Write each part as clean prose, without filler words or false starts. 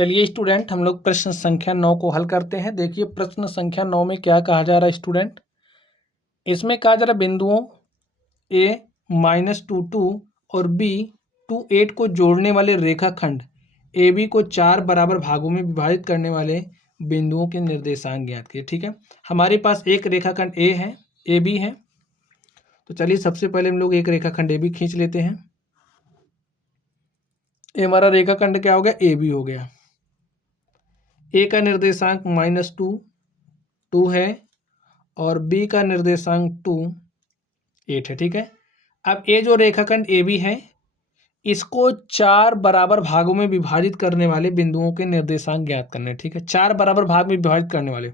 चलिए स्टूडेंट, हम लोग प्रश्न संख्या 9 को हल करते हैं। देखिए प्रश्न संख्या 9 में क्या कहा जा रहा है स्टूडेंट। इसमें कहा जा रहा है बिंदुओं ए -2 और बी 2 8 को जोड़ने वाले रेखाखंड ए बी को 4 बराबर भागों में विभाजित करने वाले बिंदुओं के निर्देशांक ज्ञात किए। ठीक है, हमारे पास एक रेखाखंड ए है, ए बी है। तो चलिए सबसे पहले हम लोग एक रेखाखंड ए बी खींच लेते हैं। ये हमारा रेखाखंड क्या हो गया, ए बी हो गया। ए का निर्देशांक -2 है और बी का निर्देशांक 8 है। ठीक है, अब ये जो रेखाखंड ए बी है इसको 4 बराबर भागों में विभाजित करने वाले बिंदुओं के निर्देशांक ज्ञात करने। ठीक है, 4 बराबर भाग में विभाजित करने वाले।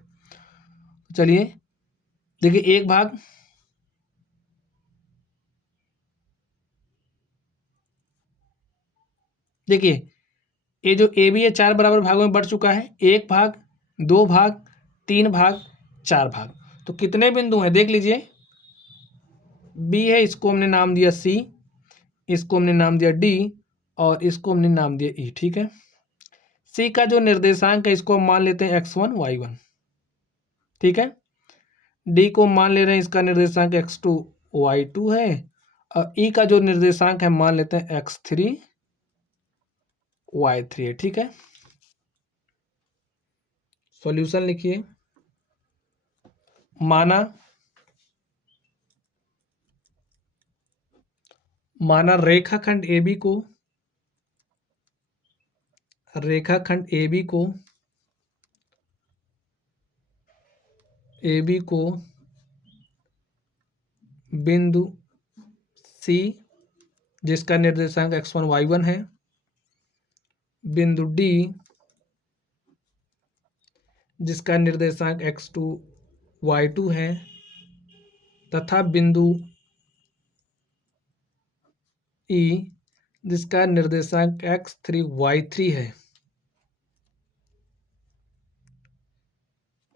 चलिए देखिए, एक भाग, देखिए ये जो ए बी है 4 बराबर भागों में बढ़ चुका है। 1 भाग, 2 भाग, 3 भाग, 4 भाग। तो कितने बिंदु हैं देख लीजिए। बी है, इसको हमने नाम दिया सी, इसको हमने नाम दिया डी और इसको हमने नाम दिया ई। ठीक है, सी का जो निर्देशांक है इसको हम मान लेते हैं x1 y1। ठीक है, डी को मान ले रहे हैं इसका निर्देशांक x2 y2 है और ई का जो निर्देशांक है मान लेते हैं x3 y3 है। ठीक है, सॉल्यूशन लिखिए। माना रेखाखंड AB को बिंदु C जिसका निर्देशांक x1 y1 है, बिंदु D जिसका निर्देशांक x2 y2 है तथा बिंदु E जिसका निर्देशांक x3 y3 है।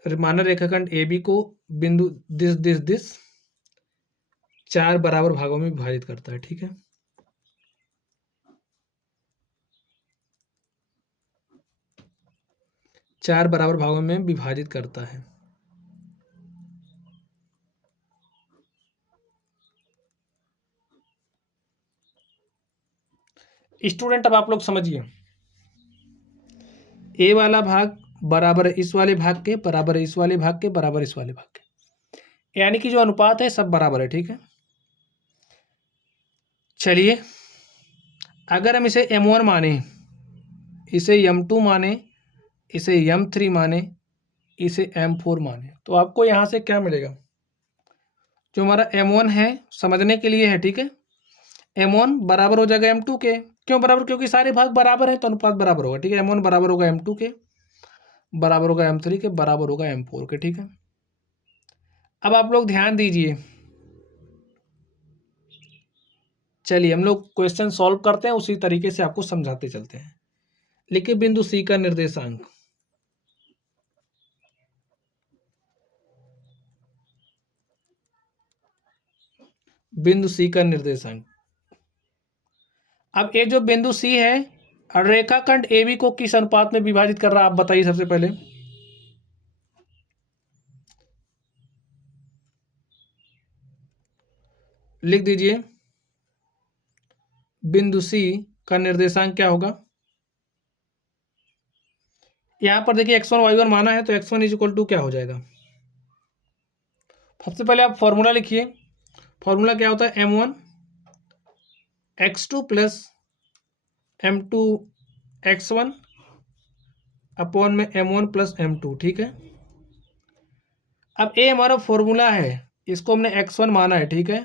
माना रेखाखंड AB को बिंदु दिस 4 बराबर भागों में विभाजित करता है। ठीक है, चार बराबर भागों में विभाजित करता है। स्टूडेंट अब आप लोग समझिए, ए वाला भाग बराबर है इस वाले भाग के, बराबर है इस वाले भाग के, बराबर इस वाले भाग के, यानी कि जो अनुपात है सब बराबर है। ठीक है, चलिए अगर हम इसे m1 माने, इसे m2 माने, इसे m3 माने, इसे m4 माने, तो आपको यहां से क्या मिलेगा। जो हमारा m1 है समझने के लिए है। ठीक है, m1 बराबर हो जाएगा m2 के। क्यों बराबर, क्योंकि सारे भाग बराबर है तो अनुपात बराबर होगा। ठीक है, m1 बराबर होगा m2 के, बराबर होगा m3 के, बराबर होगा m4 के। ठीक है, अब आप लोग ध्यान दीजिए। चलिए हम लोग क्वेश्चन सॉल्व करते हैं, उसी तरीके से आपको समझाते चलते हैं। लिखिए बिंदु सी का निर्देशांक, बिंदु सी का निर्देशांक। अब ये जो बिंदु सी है रेखाखंड ए बी को किस अनुपात में विभाजित कर रहा है, आप बताइए सबसे पहले। लिख दीजिए बिंदु सी का निर्देशांक क्या होगा। यहां पर देखिए x1 y1 माना है तो x1 = क्या हो जाएगा। सबसे पहले आप फॉर्मूला लिखिए। फॉर्मूला क्या होता है, m1 x2 plus m2 x1 upon में m1 प्लस m2। ठीक है, अब ए हमारा फॉर्मूला है, इसको हमने x1 माना है। ठीक है,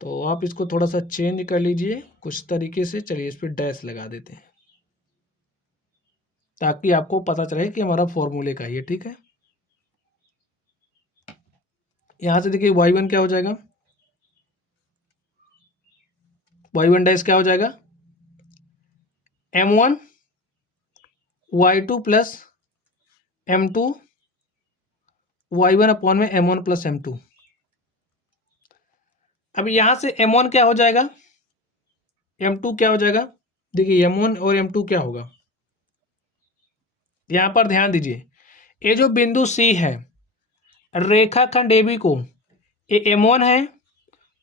तो आप इसको थोड़ा सा चेंज कर लीजिए कुछ तरीके से। चलिए इस पर डैश लगा देते हैं ताकि आपको पता चले कि हमारा फॉर्मूले का ही है। ठीक है, यहां से देखिए y1 क्या हो जाएगा, y1 डैश क्या हो जाएगा, m1 y2 plus m2 y1 upon में m1 प्लस m2। अब यहां से m1 क्या हो जाएगा, m2 क्या हो जाएगा। देखिए m1 और m2 क्या होगा, यहाँ पर ध्यान दीजिए, ये जो बिंदु सी है, रेखाखंड ए बी को, ये M1 है,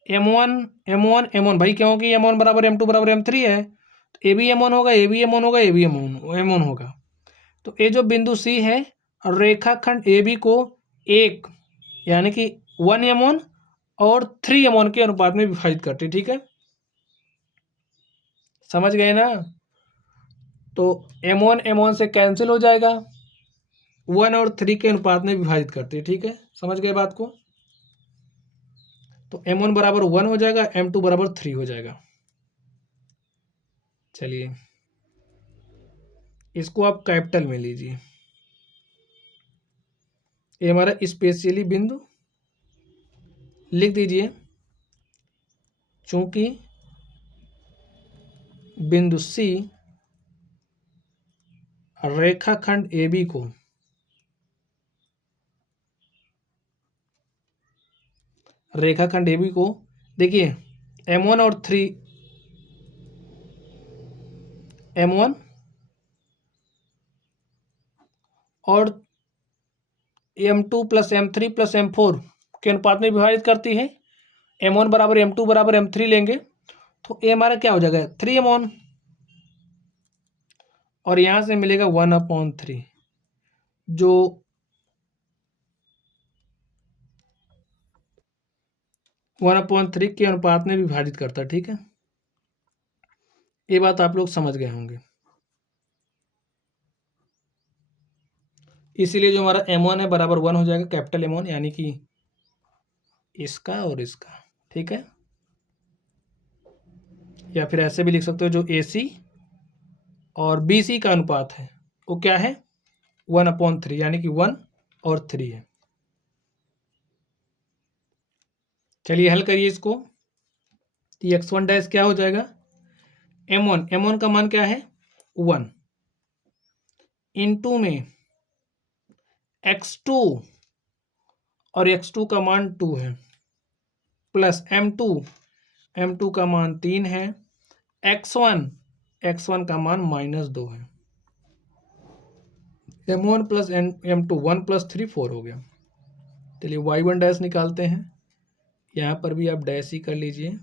M1 M1 M1 भाई, क्योंकि M1 बराबर M2 बराबर M3 है, तो ए बी M1 होगा, ए बी M1 होगा, ए बी M1 होगा। तो ये जो बिंदु सी है, रेखाखंड ए बी को एक यानी कि 1M1 और 3M1 के अनुपात में विभाजित करते, ठीक है, समझ गए ना। तो M1 M1 से कैंसिल हो जाएगा, 1 और 3 के अनुपात में विभाजित करते, ठीक है, समझ गए बात को। तो M1 बराबर 1 हो जाएगा, M2 बराबर 3 हो जाएगा। चलिए इसको आप कैपिटल में लीजिए, ये हमारा स्पेशली बिंदु लिख दीजिए, चूंकि बिंदु सी रेखाखंड AB को देखिए M1 और 3 M1 और M2 plus M3 plus M4 के अनुपात में विभाजित करती है। M1 बराबर M2 बराबर M3 लेंगे तो ये हमारा क्या हो जाएगा, 3M1, और यहां से मिलेगा 1/3, जो 1/3 के अनुपात में विभाजित करता है, ठीक है, ये बात आप लोग समझ गए होंगे। इसीलिए जो हमारा M1 है बराबर 1 हो जाएगा, कैपिटल M1, यानी कि इसका और इसका, ठीक है। या फिर ऐसे भी लिख सकते हो, जो AC और BC का अनुपात है वो क्या है, 1/3, यानी कि 1 और 3 है। चलिए हल करिए इसको। x1 डैश क्या हो जाएगा, M1 का मान क्या है 1, इंटू में x2, और x2 का मान 2 है, प्लस M2 का मान 3 है, x1 का मान -2 है। M1 प्लस M2 1 प्लस 3 4 हो गया। चलिए y1 डैश निकालते हैं, यहाँ पर भी आप डैश ही कर लीजिए,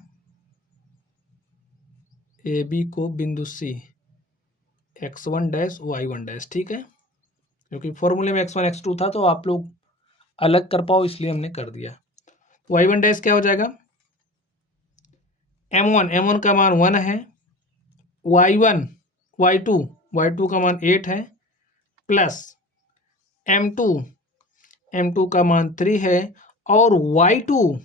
ए बी को बिंदु C x1 dash y1 dash, ठीक है, क्योंकि फॉर्मूले में x1 x2 था तो आप लोग अलग कर पाओ इसलिए हमने कर दिया। y1 डैश क्या हो जाएगा, M1 का मान 1 है, y2 का मान 8 है, प्लस M2 का मान 3 है, और y2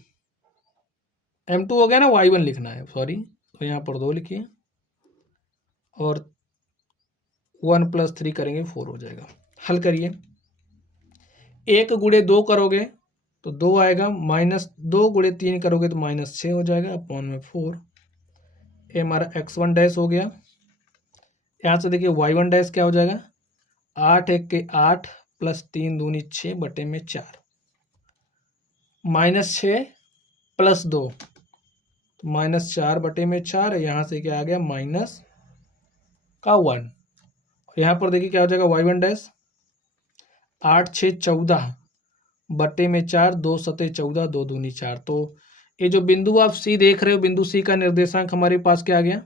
M2 हो गया ना, y1 लिखना है, सॉरी, तो यहाँ पर 2 लिखिए, और 1 प्लस 3 करेंगे 4 हो जाएगा। हल करिए, 1 गुणे 2 करोगे तो 2 आएगा, -2 गुणे 3 करोगे तो -6 हो जाएगा, अपॉन में 4। ये हमारा x1 डैश हो गया। यहाँ से देखिए y1 डैश क्या हो जाएगा, 8 1 के 8 प्लस 3 दूनी 6 बटे में 4, -6 प्लस 2 तो -4 बटे में 4, यहाँ से क्या आ गया -1। यहाँ पर देखिए क्या हो जाएगा y1 डैश, 8 6 14 बटे में 4, 2 7 14, 2 दूनी 4। तो ये जो बिंदु आप C देख रहे हो, बिंदु C का निर्देशांक हमारे पास क्या आ गया,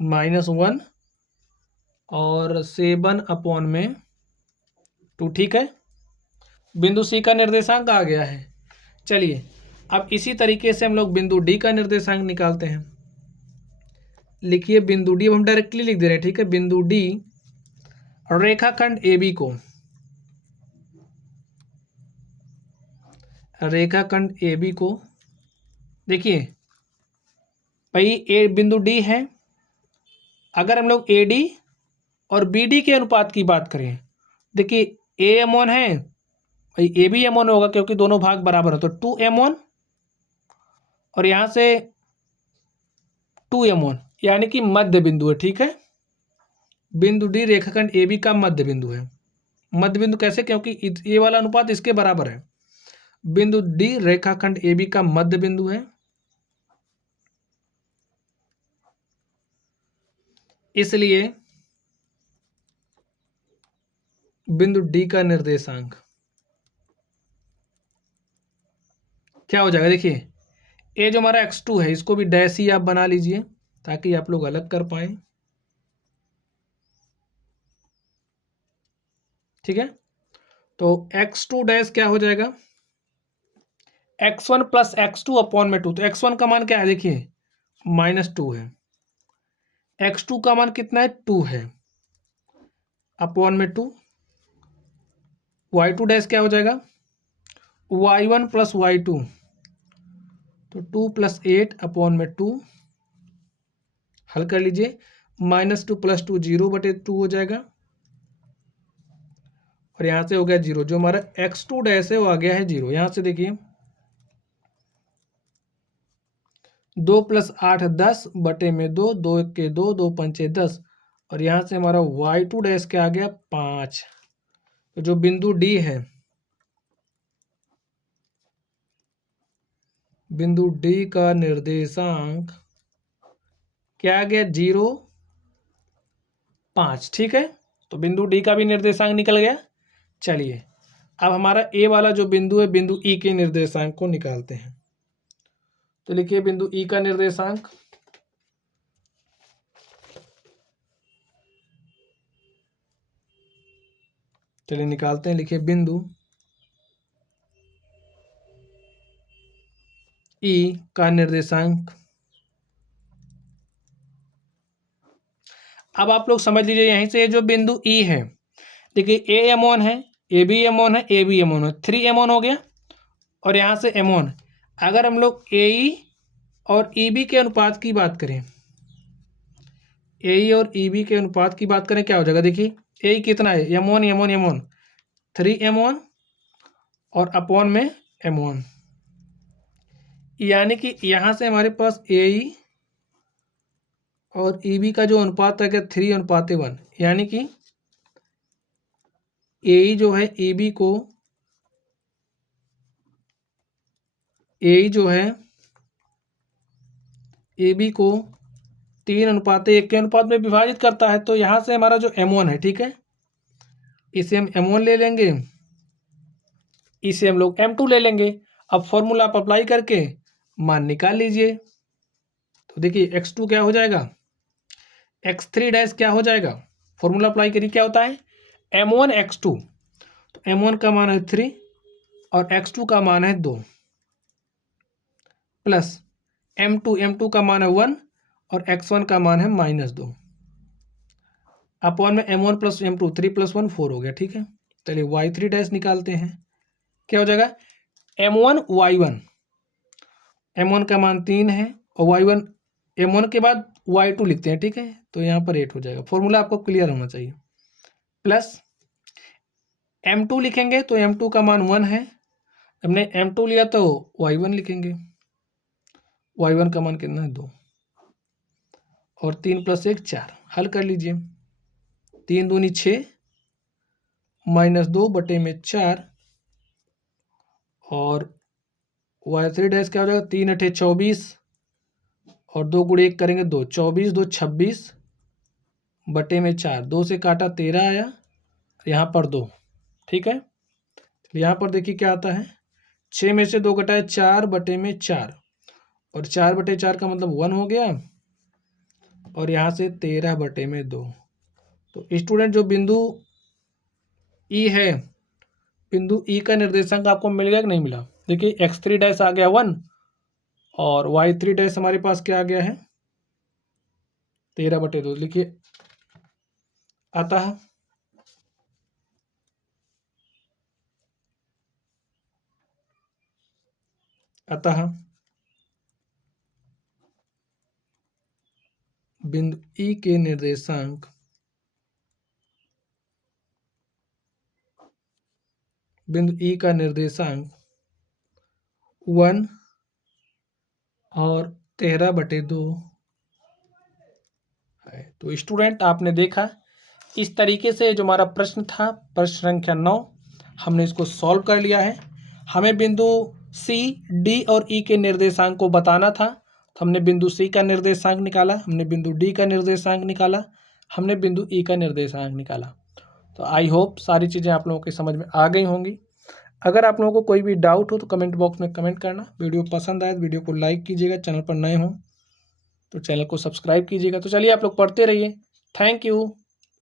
-1 और 7/2, ठीक है, बिंदु C का निर्देशांक आ गया है। चलिए अब इसी तरीके से हम लोग बिंदु D का निर्देशांक निकालते हैं। लिखिए बिंदु D, अब हम डायरेक्टली लिख दे रहे हैं, ठीक है, बिंदु D रेखाखंड AB को, रेखाखंड AB को देखिए भाई, ए बिंदु D है, अगर हम लोग AD और BD के अनुपात की बात करें, देखिए AM1 है भाई, ए भी M1 होगा क्योंकि दोनों भाग बराबर है, तो 2M1 और यहाँ से 2M1 यानी कि मध्य बिंदु है, ठीक है। बिंदु D रेखाखंड AB का मध्य बिंदु है। मध्य बिंदु कैसे, क्योंकि ये वाला अनुपात इसके बराबर है। बिंदु D रेखाखंड AB का मध्य बिंदु है, इसलिए बिंदु डी का निर्देशांक क्या हो जाएगा? देखिए ये जो हमारा x2 है इसको भी डैश ही आप बना लीजिए ताकि आप लोग अलग कर पाए। ठीक है, तो x2 डैश क्या हो जाएगा? x1 प्लस x2 अपॉन में 2। तो x1 का मान क्या है? देखिए -2 है। x2 का मान कितना है? 2 है, अपॉन में 2। y2 डैश क्या हो जाएगा? y1 प्लस y2, तो 2 प्लस 8 अपॉन में 2। हल कर लीजिए, -2 प्लस 2 0/2 हो जाएगा, और यहाँ से हो गया 0। जो हमारा x2 डैश है वो आ गया है 0। यहाँ से देखिए 2 प्लस 8 10/2, 2 1 के 2, 2 पंचे 10, और यहाँ से हमारा y2 डैश क्या आ गया? 5। तो जो बिंदु डी है, बिंदु डी का निर्देशांक क्या आ गया? 0 5। ठीक है, तो बिंदु डी का भी निर्देशांक निकल गया। चलिए अब हमारा ए वाला जो बिंदु है, बिंदु ई के निर्देशांक को निकालते हैं। तो लिखिए बिंदु ई का निर्देशांक, चलिए निकालते हैं। लिखिए बिंदु ई का निर्देशांक। अब आप लोग समझ लीजिए यहीं से जो बिंदु ई है, देखिए ए m1 है, ए बी m1 है, ए बी m1 है, 3 m1 हो गया, और यहाँ से m1। अगर हम लोग ए ई और ई बी के अनुपात की बात करें, ए ई और ई बी के अनुपात की बात करें, क्या हो जाएगा? देखिए ए ई कितना है? m1 m1 m1, 3 m1 और अपॉन में m1, यानी कि यहाँ से हमारे पास ए ई और ई बी का जो अनुपात है क्या? 3:1, यानी कि ए ई जो है ए बी को, ए ई जो है ए बी को 3:1 के अनुपात में विभाजित करता है। तो यहाँ से हमारा जो m1 है, ठीक है, इसे हम m1 ले लेंगे, इसे हम लोग m2 ले लेंगे। अब फॉर्मूला आप अप्लाई करके मान निकाल लीजिए। तो देखिए x2 क्या हो जाएगा? x3 डैश क्या हो जाएगा? फॉर्मूला अप्लाई करिए, क्या होता है? m1 x2, तो m1 का मान है 3 और x2 का मान है 2, प्लस m2 का मान है 1 और x1 का मान है -2, अपॉन में m1 प्लस m2, 3 + 1 4 हो गया। ठीक है, चलिए y3 डैश निकालते हैं। क्या हो जाएगा? m1 y1, m1 का मान 3 है और y1, m1 के बाद y2 लिखते हैं। ठीक है, तो यहाँ पर 8 हो जाएगा। फॉर्मूला आपको क्लियर होना चाहिए। प्लस m2 लिखेंगे तो m2 का मान 1 है, हमने m2 लिया तो y1 लिखेंगे, y1 का मान कितना है? 2, और 3 + 1 4। हल कर लीजिए, 3 दूनी 6, -2/4, और y3 डैश क्या हो जाएगा? 3 × 8 = 24, और 2 × 1 करेंगे 2, 24 2 26/4, 2 से काटा 13 आया, यहाँ पर 2। ठीक है, यहाँ पर देखिए क्या आता है? 6 में से 2 घटाए 4/4, और 4/4 का मतलब 1 हो गया, और यहाँ से 13/2। तो स्टूडेंट जो बिंदु ई है, बिंदु ई का निर्देशांक आपको मिल गया कि नहीं मिला? देखिए x3 डैश आ गया 1, और y3 डैश हमारे पास क्या आ गया है? 13/2। लिखिए अतः बिंदु ई के निर्देशांक, बिंदु ई का निर्देशांक 1 और 13/2 है। तो स्टूडेंट आपने देखा, इस तरीके से जो हमारा प्रश्न था, प्रश्न संख्या 9, हमने इसको सॉल्व कर लिया है। हमें बिंदु सी, डी और ई के निर्देशांक को बताना था, तो हमने बिंदु सी का निर्देशांक निकाला, हमने बिंदु डी का निर्देशांक निकाला, हमने बिंदु ई का निर्देशांक निकाला। तो आई होप सारी चीज़ें आप लोगों की समझ में आ गई होंगी। अगर आप लोगों को कोई भी डाउट हो तो कमेंट बॉक्स में कमेंट करना। वीडियो पसंद आए तो वीडियो को लाइक कीजिएगा, चैनल पर नए हो तो चैनल को सब्सक्राइब कीजिएगा। तो चलिए आप लोग पढ़ते रहिए। Thank you.